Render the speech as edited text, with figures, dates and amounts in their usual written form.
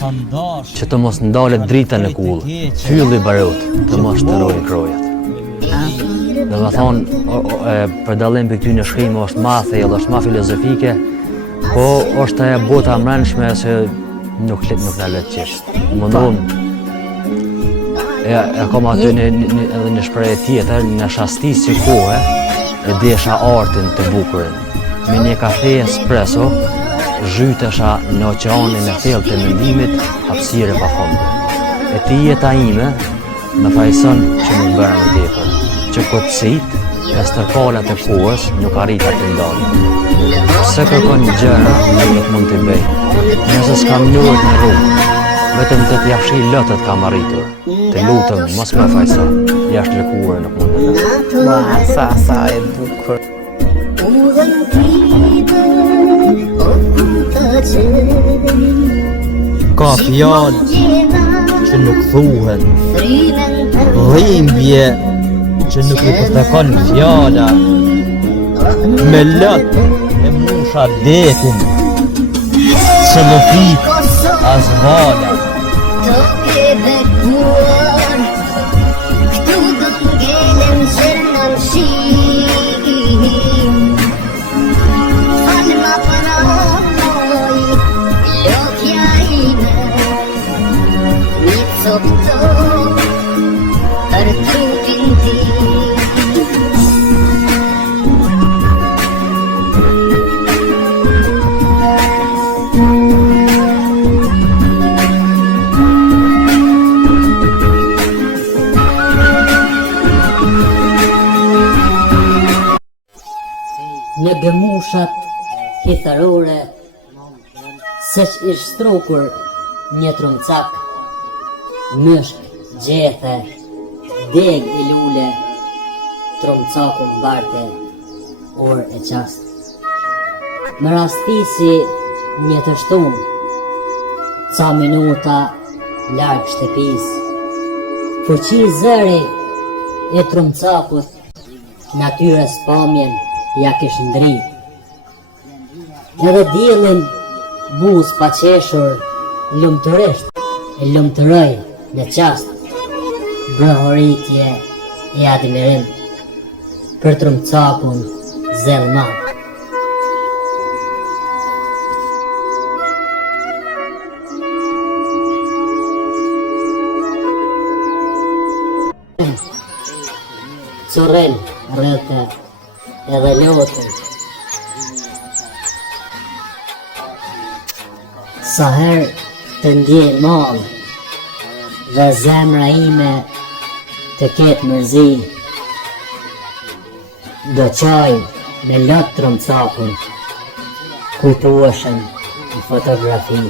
që të mos ndalet drita në kull, fylli barut, të mos shterojnë krojat. Dhe më thonë, për dallim për këtyne shkrimë është ma thellë, është ma filozofike, po është ajo bota mbrëmshme se nuk na lë të qesh. Mundon e kam aty edhe në shprehje tjetër, në shastis si kohë, e desha artin të bukurin. Me një kafe espresso, zhytesha në oqeanin e thellë të mendimit, hapësire pafundme. E ti jeta ime më fajson që nuk bëra më tepër, që kotësit e stërkalat e kohës nuk arrita të ndalë. Pse kërkon gjëra nuk mund të bëj. Nëse s'kam luajt në rrugë, vetëm të t'jafshi lotët kam arritur. Të lutëm, mos më fajso, jashtë lëkurë nuk mund të bëj. Ua, sa e bukur. Ka fjallë që nuk thuhen, dhimbje që nuk i përtakon fjalla, me lotë e musha detin, që në fit as vala. Në gëmushat hitërore, se që ish strokur një trumcak, mëshk, gjethe, deg i lule, trumcakun barte, orë e qast. Më rastisi një të shtum, ca minuta larg shtëpis, fuqi zëri e trumcakut, natyres pamjen, ja kish ndri. Edhe diellin buz pa qeshur, lumturisht e lumturoj në qast, brohoritje e admirim për trumcakun zelma. Currel, rëte edhe lotën. Sa herë të ndjej malë dhe zemra ime të ketë mërzi, do qaj me lotë trumcakun, kujtueshën në fotografi.